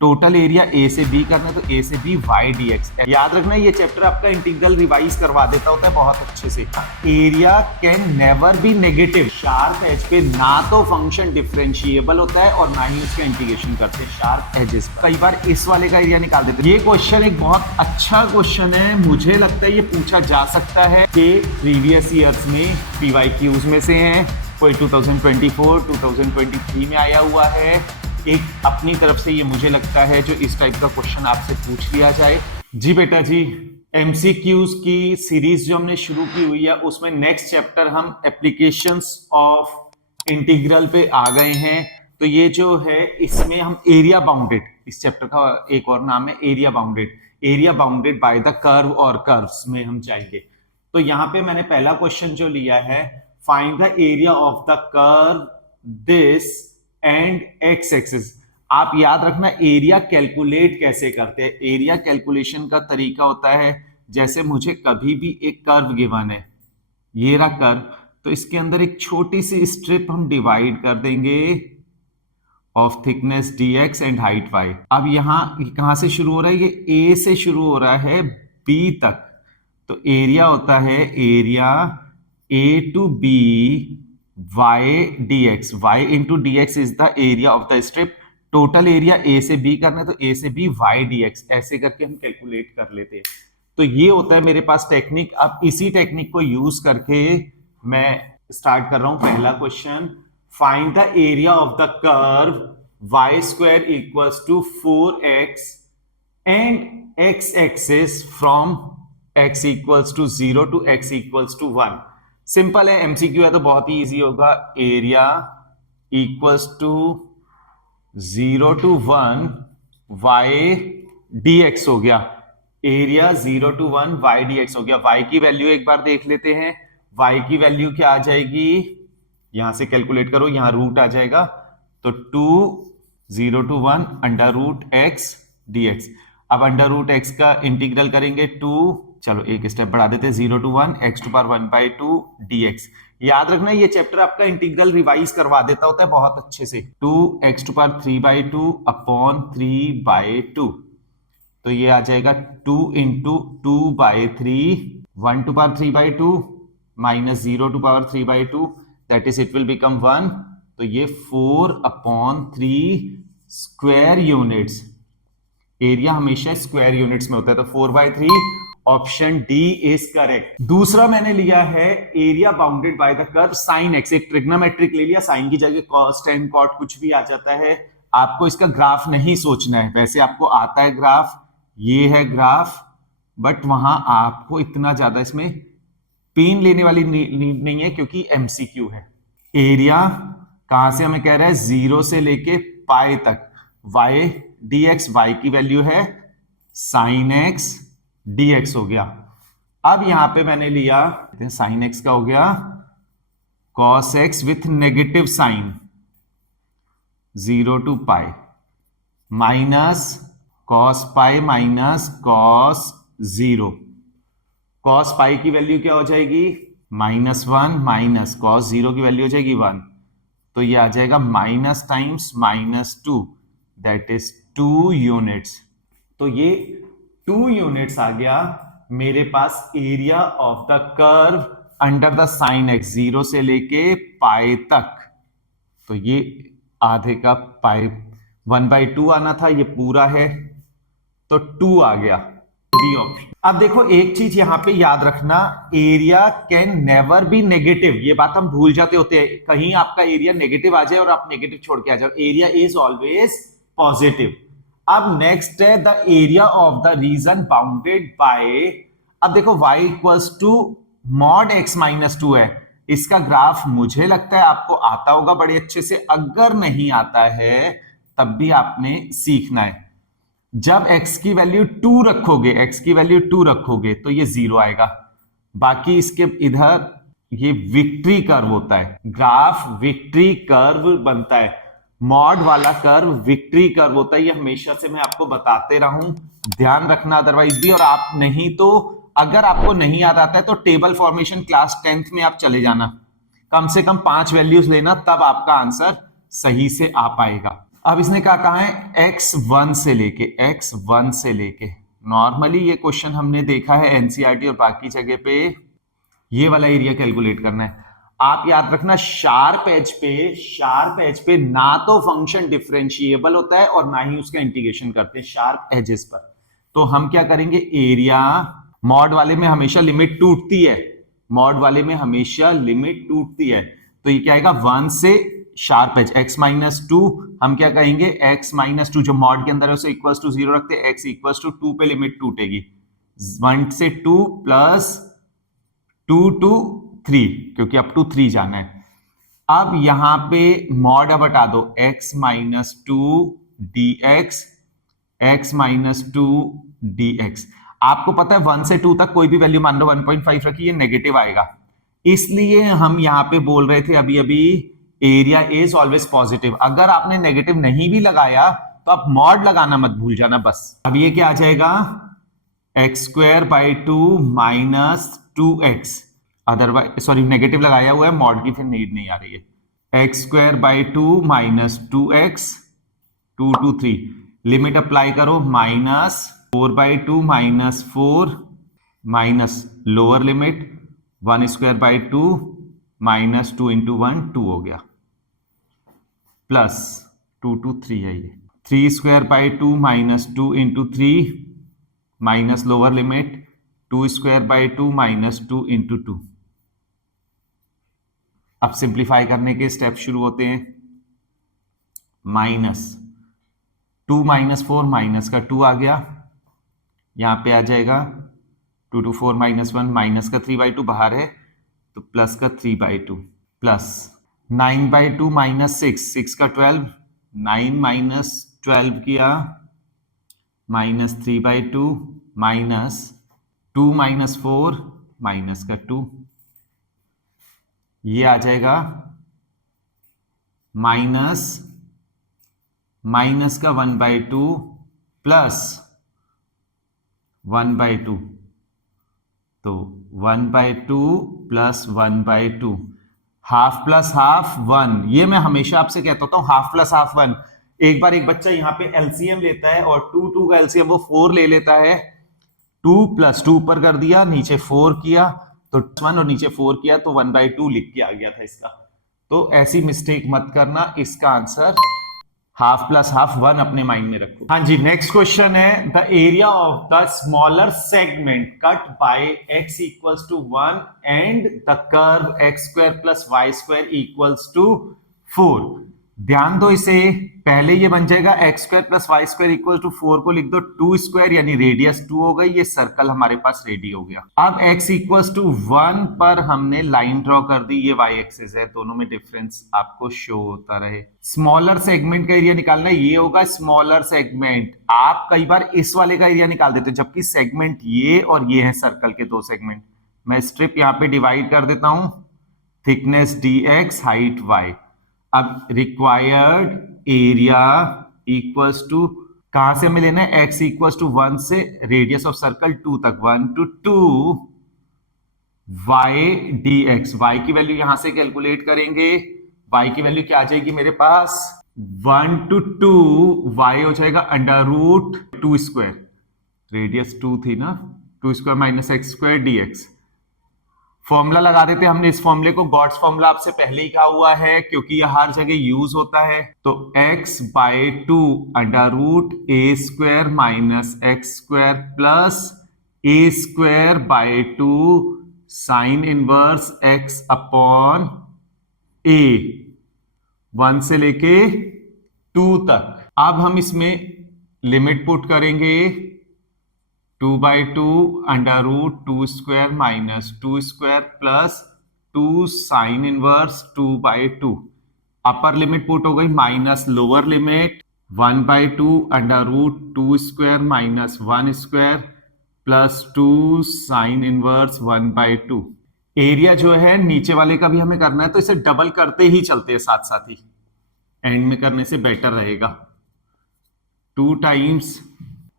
Total area A से B करना है तो ए से बी वाई डी एक्स। याद रखना ये चैप्टर आपका इंटीग्रल रिवाइज करवा देता होता है बहुत अच्छे से। Area can never be negative. Sharp edge पे ना तो फंक्शन डिफरेंशिएबल होता है और ना ही उसका इंटीग्रेशन करते हैं शार्प एजेस पर। कई बार इस वाले का एरिया निकाल देते हैं। ये क्वेश्चन एक बहुत अच्छा क्वेश्चन है, मुझे लगता है ये पूछा जा सकता है कि प्रीवियस ईयर्स में पीवाईक्यूज में से है, कोई 2024 2023 में आया हुआ है। एक अपनी तरफ से ये मुझे लगता है जो इस टाइप का क्वेश्चन आपसे पूछ लिया जाए। जी बेटा जी, एमसीक्यूज की सीरीज जो हमने शुरू की हुई है उसमें नेक्स्ट चैप्टर हम एप्लीकेशंस ऑफ इंटीग्रल पे आ गए हैं। तो ये जो है इसमें हम एरिया बाउंडेड, इस चैप्टर का एक और नाम है area bounded by the curve और कर्व्स में हम जाएंगे। तो यहां पे मैंने पहला क्वेश्चन जो लिया है, find the area of the curve this and x axis. आप याद रखना एरिया कैलकुलेट कैसे करते हैं। एरिया कैलकुलेशन का तरीका होता है, जैसे मुझे कभी भी एक कर्व गिवन है, ये रहा कर्व, तो इसके अंदर एक छोटी सी स्ट्रिप हम डिवाइड कर देंगे of thickness dx and height y। अब यहां कहां से शुरू हो रहा है, ये a से शुरू हो रहा है b तक, तो एरिया होता है area a to b y dx। y into dx is the area of the strip. Total area a से b करना है तो a से b y dx, ऐसे करके हम कैलकुलेट कर लेते हैं। तो ये होता है मेरे पास टेक्निक। अब इसी टेक्निक को यूज करके मैं स्टार्ट कर रहा हूं पहला question. Find the area of the curve y square equals to 4x and x axis from x equals to 0 to x equals to 1। Simple है, एमसीक्यू है तो बहुत ही इजी होगा। Area equals to 0 to 1 y dx हो गया। Area 0 to 1 y dx हो गया। y की वैल्यू एक बार देख लेते हैं। y की वैल्यू क्या आ जाएगी, यहां से कैलकुलेट करो, यहां रूट आ जाएगा, तो 2 0 to 1 under root x dx। अब अंडर रूट x का इंटीग्रल करेंगे 2, चलो एक स्टेप बढ़ा देते हैं, 0 to 1 x to power 1/2 dx। याद रखना ये चैप्टर आपका इंटीग्रल रिवाइज करवा देता होता है बहुत अच्छे से। 2x टू पावर 3/2 अपॉन 3/2, तो ये आ जाएगा 2 into 2/3, 1 to power 3/2 minus 0 to power 3/2, that is it will become 1। तो ये 4/3 स्क्वायर यूनिट्स। एरिया हमेशा स्क्वायर यूनिट्स में होता है, तो 4/3 ऑप्शन डी इज करेक्ट। दूसरा मैंने लिया है area bounded by the curve sine x. एक ट्रिग्नोमेट्रिक ले लिया, साइन की जगह कॉस टेन कॉट कुछ भी आ जाता है। आपको इसका ग्राफ नहीं सोचना है, वैसे आपको आता है ग्राफ, ये है ग्राफ, बट वहां आपको इतना ज्यादा इसमें पेन लेने वाली नीड नहीं है क्योंकि एमसीक्यू है। एरिया कहां से हमें कह रहा है, 0 से लेके पाई तक y dx, y की वैल्यू है साइन x dx हो गया। अब यहां पे मैंने लिया साइन x का हो गया cos x with negative sine 0 to pi minus cos pi minus cos 0। cos pi की वैल्यू क्या हो जाएगी, -1 माइनस cos 0 की वैल्यू हो जाएगी 1, तो ये आ जाएगा minus times -2, that is 2 units. तो ये 2 यूनिट्स आ गया मेरे पास area of the curve under the sine x, 0 से लेके पाई तक। तो ये आधे का पाई 1/2 आना था, ये पूरा है तो 2 आ गया, बी ऑप्शन। अब देखो एक चीज यहां पे याद रखना, area can never be negative. ये बात हम भूल जाते होते हैं, कहीं आपका एरिया नेगेटिव आ जाए और आप नेगेटिव छोड़ के आ जाओ। Area is always positive. अब नेक्स्ट है the area of the region bounded by, अब देखो y equals to mod x minus 2 है। इसका ग्राफ मुझे लगता है आपको आता होगा बड़े अच्छे से, अगर नहीं आता है तब भी आपने सीखना है। जब x की वैल्यू 2 रखोगे, x की वैल्यू 2 रखोगे तो ये 0 आएगा। बाकी इसके इधर ये विक्ट्री कर्व होता है, ग्राफ विक्ट्री कर्व बनता है, मॉड वाला कर्व विक्ट्री कर्व होता है। ये हमेशा से मैं आपको बताते रहा हूं, ध्यान रखना अदरवाइज भी। और आप नहीं तो, अगर आपको नहीं याद आता है तो टेबल फॉर्मेशन क्लास 10th में आप चले जाना, कम से कम 5 वैल्यूज लेना, तब आपका आंसर सही से आ पाएगा। अब इसने क्या कहा है, x1 से लेके नॉर्मली ये क्वेश्चन हमने देखा है एनसीईआरटी और बाकी जगह पे, ये वाला एरिया कैलकुलेट करना है। आप याद रखना शार्प एज पे ना तो फंक्शन डिफरेंशिएबल होता है और ना ही उसका इंटीग्रेशन करते हैं शार्प एजेस पर। तो हम क्या करेंगे, एरिया मॉड वाले में हमेशा लिमिट टूटती है, तो ये क्या आएगा 1 से शार्प एज x -2, हम क्या कहेंगे x -2 जो मॉड के अंदर है उसे इक्वल्स टू 0 रखते हैं, x इक्वल्स टू 2 पे लिमिट टूटेगी 1 से 2 प्लस 2 to 3 क्योंकि अप टू 3 जाना है। अब यहां पे मॉड अब हटा दो, x -2 dx आपको पता है 1 से 2 तक कोई भी वैल्यू मान लो 1.5 रखिए, नेगेटिव आएगा, इसलिए हम यहां पे बोल रहे थे अभी एरिया इज ऑलवेज पॉजिटिव। अगर आपने नेगेटिव नहीं भी लगाया तो आप मॉड लगाना मत भूल जाना बस। अब ये क्या आ जाएगा, x²/2 -2x, otherwise sorry negative लगाया हुआ है, मॉड की फिर नीड नहीं आ रही है। x²/2 -2x 2 to 3 limit apply करो, -4/2 -4 माइनस लोअर लिमिट 1²/2 -2 × 1 2 हो गया, प्लस 2 to 3 है ये 3²/2 -2 × 3 माइनस लोअर लिमिट 2²/2 -2 × 2। अब सिंप्लीफाई करने के स्टेप शुरू होते हैं, -2 -4 माइनस का 2 आ गया, यहां पे आ जाएगा 2 to 4 -1 माइनस का 3/2 बाहर है तो प्लस का 3/2 प्लस 9/2 -6 का 12 9 - 12 किया -3/2 माइनस 2 - 4 माइनस का 2, ये आ जाएगा माइनस का 1/2 प्लस 1/2, तो 1/2 प्लस 1/2 हाफ प्लस हाफ 1। ये मैं हमेशा आपसे कहता हूं हाफ प्लस हाफ 1। एक बार एक बच्चा यहां पे एलसीएम लेता है और 2 का एलसीएम वो 4 ले लेता है, 2 + 2 ऊपर कर दिया, नीचे 4 किया तो 1 और नीचे 4 किया तो 1/2 लिख के आ गया था इसका। तो ऐसी मिस्टेक मत करना, इसका आंसर हाफ प्लस हाफ 1 अपने माइंड में रखो। हाँ जी, नेक्स्ट क्वेश्चन है, the area of the smaller segment cut by x = 1 and the curve x² + y² = 4। ध्यान दो, इसे पहले ये बन जाएगा x² + y² = 4 को लिख दो 2² यानी रेडियस 2 हो गई, ये सर्कल हमारे पास रेडी हो गया। अब x = 1 पर हमने लाइन ड्रॉ कर दी, ये y एक्सिस है, दोनों में डिफरेंस आपको शो होता रहे। स्मॉलर सेगमेंट का एरिया निकालना है, ये होगा स्मॉलर सेगमेंट। आप कई बार इस वाले का एरिया निकाल देते हो, जबकि सेगमेंट ये और ये है सर्कल के 2 सेगमेंट। मैं स्ट्रिप यहां पे डिवाइड कर देता हूं, थिकनेस dx, हाइट y। अब रिक्वायर्ड एरिया इक्वल्स टू, कहां से हमें लेना है, x = 1 से रेडियस ऑफ सर्कल 2 तक, 1 to 2 y dx। y की वैल्यू यहां से कैलकुलेट करेंगे, y की वैल्यू क्या आ जाएगी मेरे पास, 1 to 2 y हो जाएगा √2², रेडियस 2 थी ना, 2² - x² dx। फॉर्मूला लगा देते हैं, हमने इस फॉर्मूले को गॉड्स फॉर्मूला आपसे पहले ही कहा हुआ है क्योंकि यह हर जगह यूज होता है। तो x/2 √a² - x² plus a²/2 sin inverse x upon a, 1 से लेके 2 तक। अब हम इसमें लिमिट पुट करेंगे, 2/2 √2² - 2² plus 2 sin inverse 2/2। Upper limit put हो गई minus lower limit 1/2 √2² - 1² plus 2 sin inverse 1/2। Area जो है नीचे वाले का भी हमें करना है, तो इसे डबल करते ही चलते हैं साथ साथ ही, एंड में करने से बेटर रहेगा। 2 टाइम्स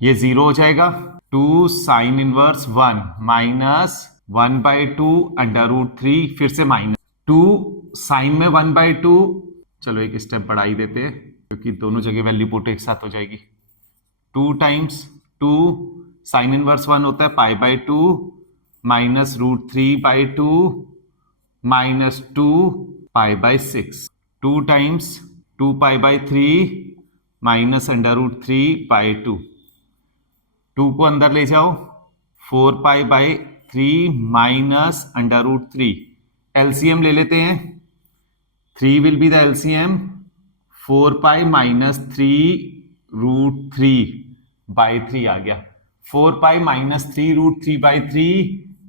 ये 0 हो जाएगा, 2 sin इनवर्स 1 माइनस 1/2 √3, फिर से माइनस 2 साइन में 1/2, चलो एक स्टेप बढ़ा ही देते हैं, क्योंकि दोनों जगह वैल्यू पुट एक साथ हो जाएगी। 2 टाइम्स 2 साइन इनवर्स 1 होता है pi by 2 minus √3/2 minus 2 pi by 6। 2 times 2 pi by 3 minus √3/2। 2 को अंदर ले जाओ 4 पाई बाई 3 माइनस √3। एलसीएम ले लेते हैं। 3 will be the LCM. 4 pi minus 3√3/3 आ गया। 4 pi minus 3√3/3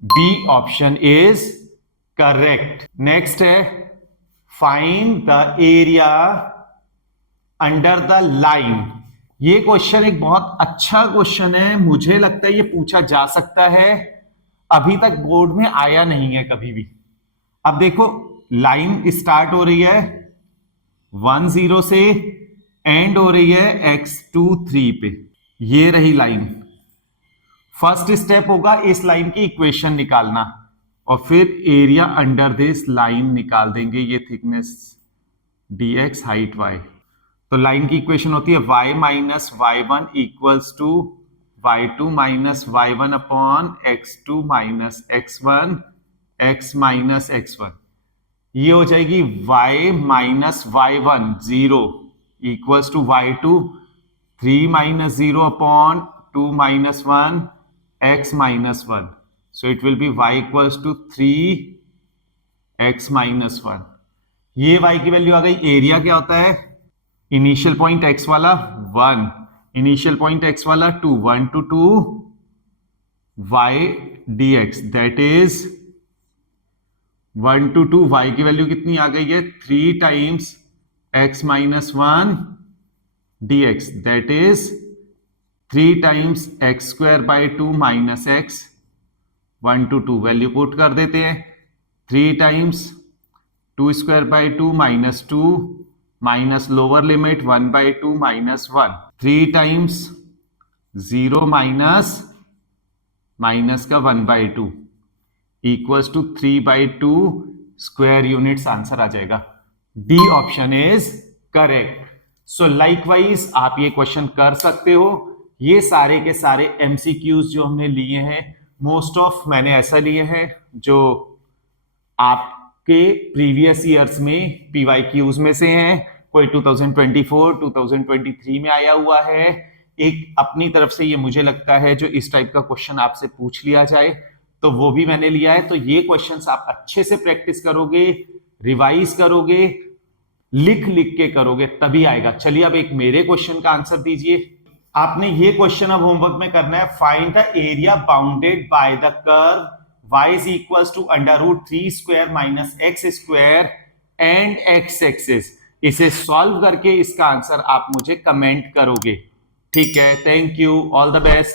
B option is correct. Next है find the area under the line. ये क्वेश्चन एक बहुत अच्छा क्वेश्चन है, मुझे लगता है ये पूछा जा सकता है, अभी तक बोर्ड में आया नहीं है कभी भी। अब देखो लाइन स्टार्ट हो रही है 1 0 से, एंड हो रही है x2 3 पे। ये रही लाइन। फर्स्ट स्टेप होगा इस लाइन की इक्वेशन निकालना और फिर एरिया अंडर दिस लाइन निकाल देंगे। ये थिकनेस dx हाइट y। तो लाइन की इक्वेशन होती है y minus y1 equals to y2 minus y1 upon x2 minus x1 x minus x1। ये हो जाएगी y minus y1 0 equals to y2 3 minus 0 upon 2 minus 1 x minus 1। So it will be y equals to 3x minus 1। ये y की value आ गई। Area क्या होता है? Initial point x वाला 1, इनिशियल पॉइंट x वाला 2, 1 to 2 y dx, that is 1 to 2 y की value कितनी आ गई है? 3 times x minus 1 dx, that is 3 times x square by 2 minus x। 1 to 2 value put कर देते हैं। 3 times 2 square by 2 minus 2 minus lower limit 1/2 minus 1। 3 times 0 minus minus का 1/2 equals to 3/2 square units. Answer आ जाएगा। D option is correct. So likewise आप ये question कर सकते हो। ये सारे के सारे एमसीक्यूज जो हमने लिए हैं, मोस्ट ऑफ मैंने ऐसा लिए हैं जो आपके प्रीवियस ईयर्स में पीवाईक्यूज में से हैं। कोई 2024 2023 में आया हुआ है। एक अपनी तरफ से ये मुझे लगता है जो इस टाइप का क्वेश्चन आपसे पूछ लिया जाए तो वो भी मैंने लिया है। तो ये क्वेश्चंस आप अच्छे से प्रैक्टिस करोगे, रिवाइज करोगे, लिख लिख के करोगे, तभी आएगा। चलिए अब एक मेरे क्वेश्चन का आंसर दीजिए। आपने ये क्वेश्चन अब होमवर्क में करना है। Find the area bounded by the curve y is equals to √3 square minus x square and x axis. इसे सॉल्व करके इसका आंसर आप मुझे कमेंट करोगे। ठीक है, thank you, all the best.